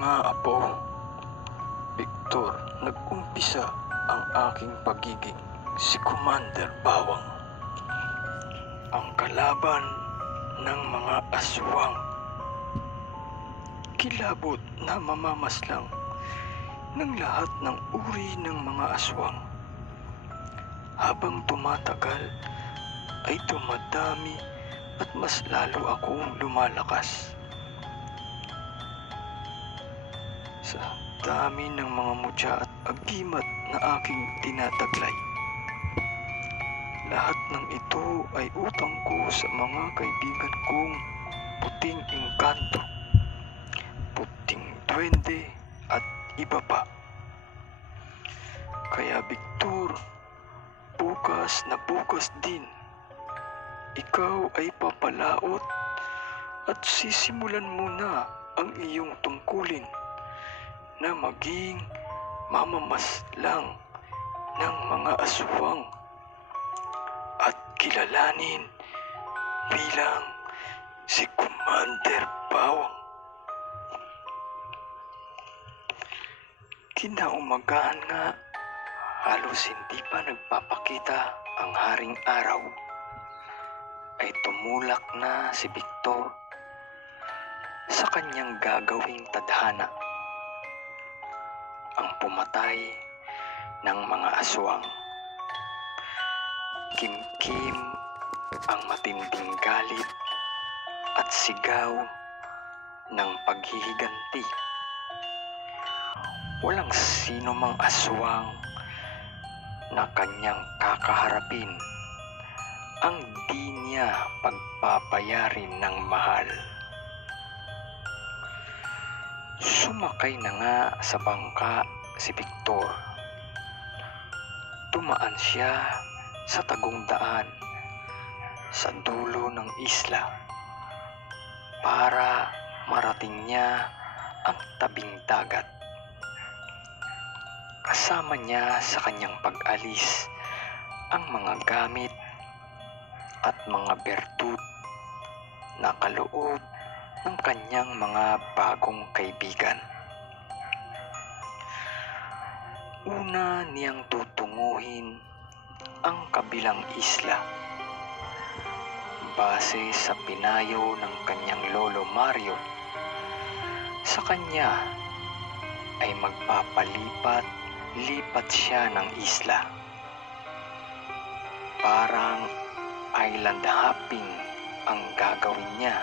nga apo, Victor, nag-umpisa ang aking pagiging si Commander Bawang, ang kalaban ng mga aswang. Kilabot na mamamaslang ng lahat ng uri ng mga aswang. Habang tumatagal ay dumadami at mas lalo akong lumalakas. Sa dami ng mga mutya at agimat na aking tinataglay. Lahat ng ito ay utang ko sa mga kaibigan kong puting engkanto, puting duwende at iba pa. Kaya Victor, bukas na bukas din, ikaw ay papalaot at sisimulan mo na ang iyong tungkulin na maging mamamaslang ng mga aswang at kilalanin bilang si Commander Bawang. Kinaumagahan nga, halos hindi pa nagpapakita ang haring araw, ay tumulak na si Victor sa kanyang gagawing tadhana, ang pumatay ng mga aswang. Kimkim ang matinding galit at sigaw ng paghihiganti. Walang sino mang aswang na kanyang kakaharapin ang di niya pagpapayarin ng mahal. Sumakay na nga sa bangka si Victor. Dumaan siya sa tagong daan sa dulo ng isla para marating niya ang tabing dagat. Kasama niya sa kanyang pag-alis ang mga gamit at mga bertud na kaloob ng kanyang mga bagong kaibigan. Una niyang tutunguhin ang kabilang isla. Base sa pinayo ng kanyang lolo Mario, sa kanya ay magpapalipat siya ng isla. Parang island hopping ang gagawin niya.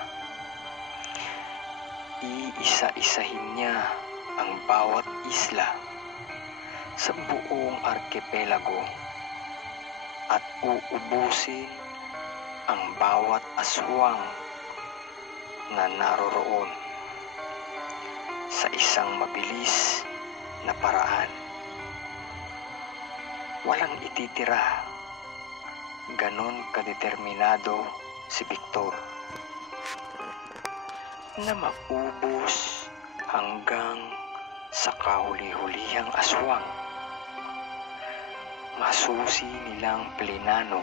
Iisa-isahin niya ang bawat isla sa buong arkipelago at uubusin ang bawat aswang na naroroon sa isang mabilis na paraan. Walang ititira. Ganon kadeterminado si Victor na maubos hanggang sa kahuli-hulihang aswang. Masusi nilang plinano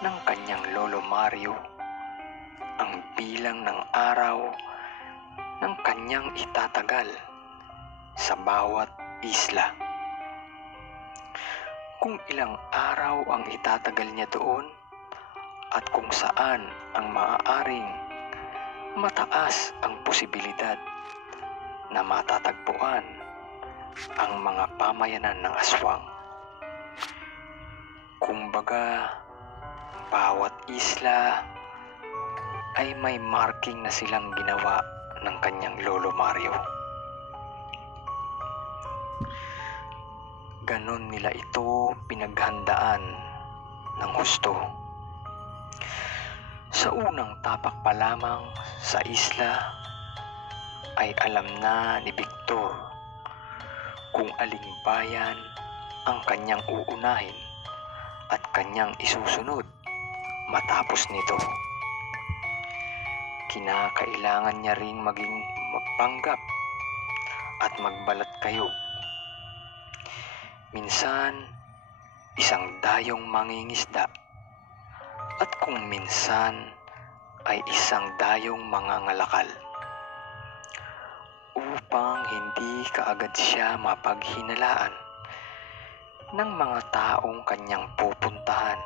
ng kanyang lolo Mario ang bilang ng araw ng kanyang itatagal sa bawat isla. Kung ilang araw ang itatagal niya doon at kung saan ang maaaring mataas ang posibilidad na matatagpuan ang mga pamayanan ng aswang. Kumbaga, bawat isla ay may marking na silang ginawa ng kanyang lolo Mario. Ganon nila ito pinaghandaan ng husto. Sa unang tapak pa lamang sa isla ay alam na ni Victor kung aling bayan ang kanyang uunahin at kanyang isusunod matapos nito. Kinakailangan niya ring maging magpanggap at magbalat kayo. Minsan, isang dayong mangingisda at kung minsan ay isang dayong mangangalakal. upang hindi kaagad siya mapaghinalaan ng mga taong kanyang pupuntahan.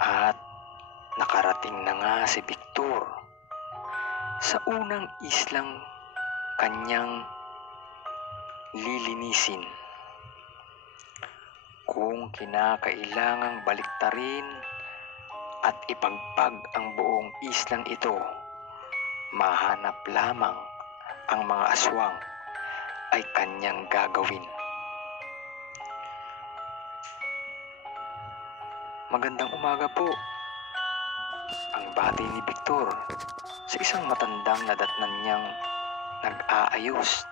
At nakarating na nga si Victor sa unang islang kanyang lilinisin. Kung kinakailangang baliktarin at ipagpag ang buong islang ito, mahanap lamang ang mga aswang ay kanyang gagawin. Magandang umaga po, ang bati ni Victor sa isang matandang nadatnan niyang nag-aayos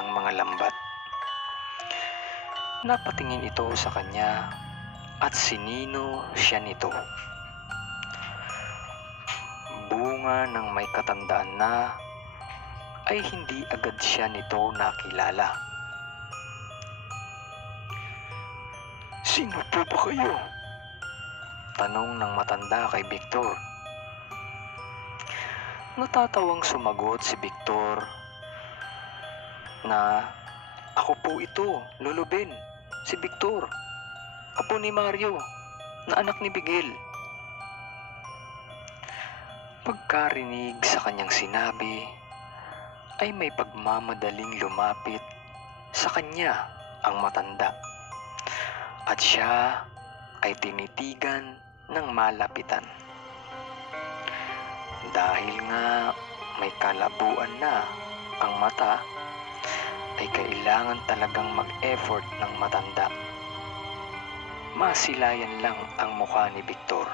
ng mga lambat. Napatingin ito sa kanya at sinino siya nito. Bunga ng may katandaan na ay hindi agad siya nito nakilala. "Sino po ba kayo?" tanong ng matanda kay Victor. Natatawang sumagot si Victor na, "Ako po ito, Lolo Ben, si Victor, apo ni Mario, na anak ni Miguel." Pagkarinig sa kanyang sinabi, ay may pagmamadaling lumapit sa kanya ang matanda, at siya ay tinitigan ng malapitan. Dahil nga may kalabuan na ang mata, ay kailangan talagang mag-effort ng matanda. Masilayan lang ang mukha ni Victor.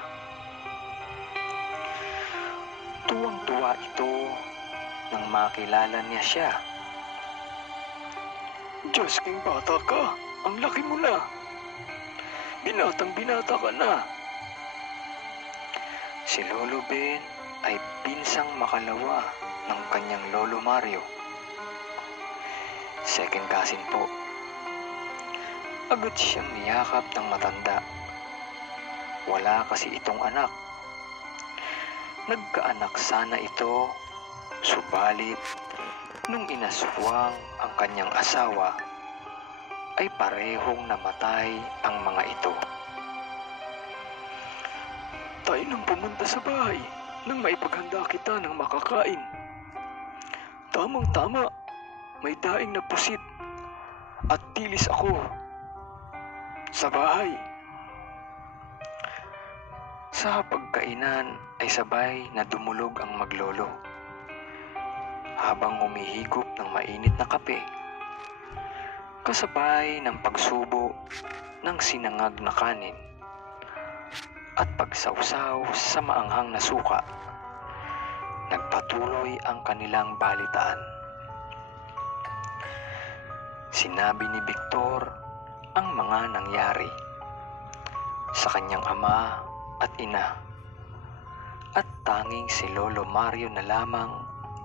Tuwang-tuwa ito nang makilala niya siya. "Diyos king bata ka, ang laki mo na. Binatang binata ka na." Si Lolo Ben ay pinsang makalawa ng kanyang Lolo Mario. Second cousin po. Agad siyang niyakap ng matanda. Wala kasi itong anak. Nagkaanak sana ito, subalit nung inaswang ang kanyang asawa, ay parehong namatay ang mga ito. "Tayo nang pumunta sa bahay nang maipaghanda kita ng makakain. Tamang-tama, may daing na pusit at tilis ako sa bahay." Sa pagkainan ay sabay na dumulog ang maglolo, habang humihigop ng mainit na kape, kasabay ng pagsubo ng sinangag na kanin at pagsawsaw sa maanghang na suka. Nagpatuloy ang kanilang balitaan. Sinabi ni Victor ang mga nangyari sa kanyang ama at ina, at tanging si Lolo Mario na lamang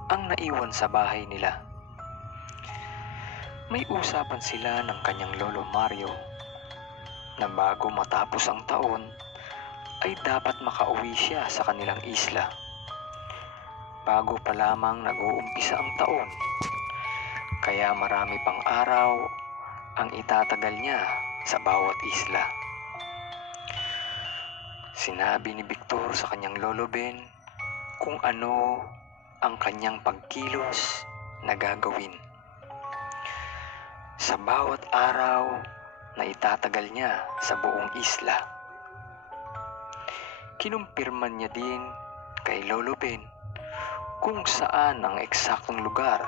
ang naiwan sa bahay nila. May usapan sila ng kanyang Lolo Mario na bago matapos ang taon ay dapat makauwi siya sa kanilang isla. Bago pa lamang nag-uumpisa ang taon, kaya marami pang araw ang itatagal niya sa bawat isla. Sinabi ni Victor sa kanyang Lolo Ben kung ano ang kanyang pagkilos na gagawin sa bawat araw na itatagal niya sa buong isla. Kinumpirman niya din kay Lolo Ben kung saan ang eksaktong lugar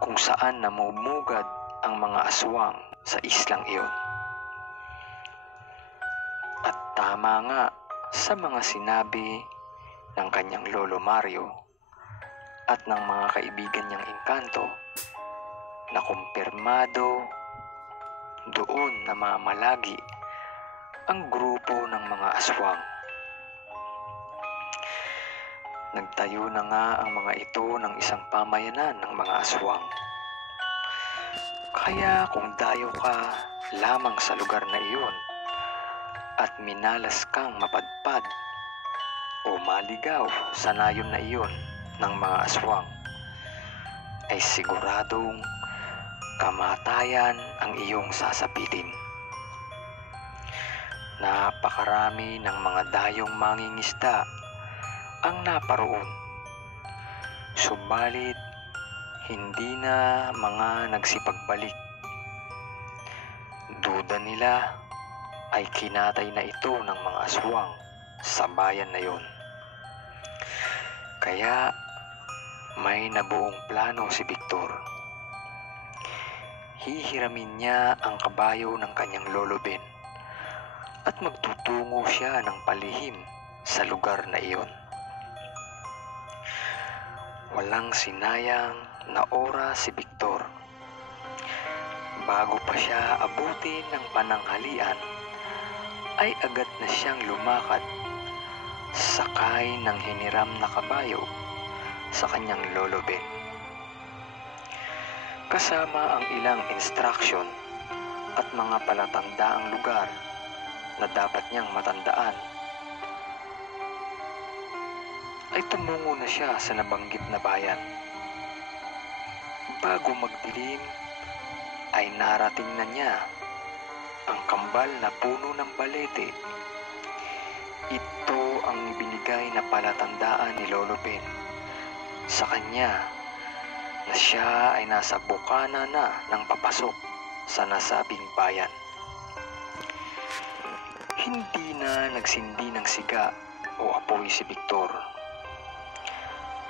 kung saan namumugad ang mga aswang sa islang iyon. At tama nga sa mga sinabi ng kanyang Lolo Mario at ng mga kaibigan niyang engkanto, na kumpirmado doon na mamalagi ang grupo ng mga aswang. Nagtayo na nga ang mga ito ng isang pamayanan ng mga aswang. Kaya kung dayo ka lamang sa lugar na iyon at minalas kang mapadpad o maligaw sa nayon na iyon, ng mga aswang ay siguradong kamatayan ang iyong sasapitin. Napakarami ng mga dayong mangingisda ang naparoon, subalit hindi na mga nagsipagbalik. Duda nila ay kinatay na ito ng mga aswang sa bayan na yon. Kaya may nabuong plano si Victor. Hihiramin niya ang kabayo ng kanyang lolo Ben at magtutungo siya ng palihim sa lugar na iyon. Walang sinayang na oras si Victor. Bago pa siya abutin ng pananghalian, ay agad na siyang lumakad sakay ng hiniram na kabayo sa kanyang lolo Ben. Kasama ang ilang instruction at mga palatandaang lugar na dapat niyang matandaan, ay tumungo na siya sa nabanggit na bayan. Bago magdilim, ay narating na niya ang kambal na puno ng balete. Ito ang ibinigay na palatandaan ni Lolo Ben sa kanya na siya ay nasa bukana na ng papasok sa nasabing bayan. Hindi na nagsindi ng siga o apoy si Victor.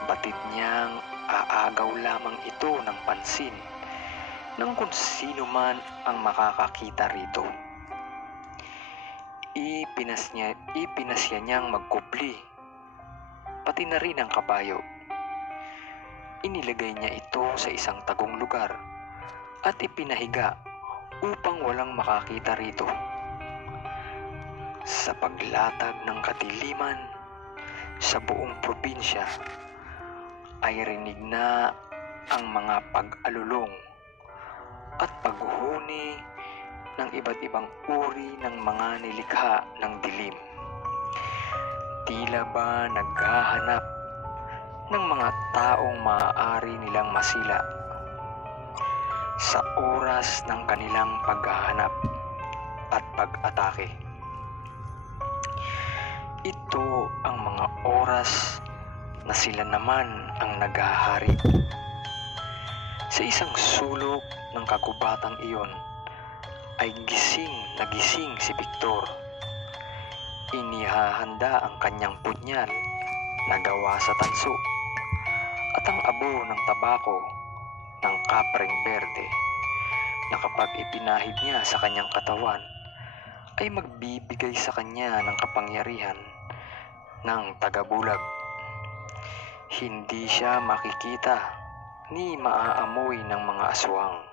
Batid niyang aagaw lamang ito ng pansin ng kung sino man ang makakakita rito. Ipinasya niyang magkubli, pati na rin ang kabayo. Inilagay niya ito sa isang tagong lugar at ipinahiga upang walang makakita rito. Sa paglatag ng kadiliman sa buong probinsya, ay rinig na ang mga pag-alulong at paghuni ng iba't ibang uri ng mga nilikha ng dilim. Tila ba naghahanap ng mga taong maaari nilang masila sa oras ng kanilang paghahanap at pag-atake. Ito ang mga oras na sila naman ang naghahari. Sa isang sulok ng kagubatang iyon ay gising na gising si Victor. Inihahanda ang kanyang punyal na gawa sa tanso at ang abo ng tabako ng kapreng berde na kapag ipinahid niya sa kanyang katawan ay magbibigay sa kanya ng kapangyarihan ng tagabulag. Hindi siya makikita ni maaamoy ng mga aswang.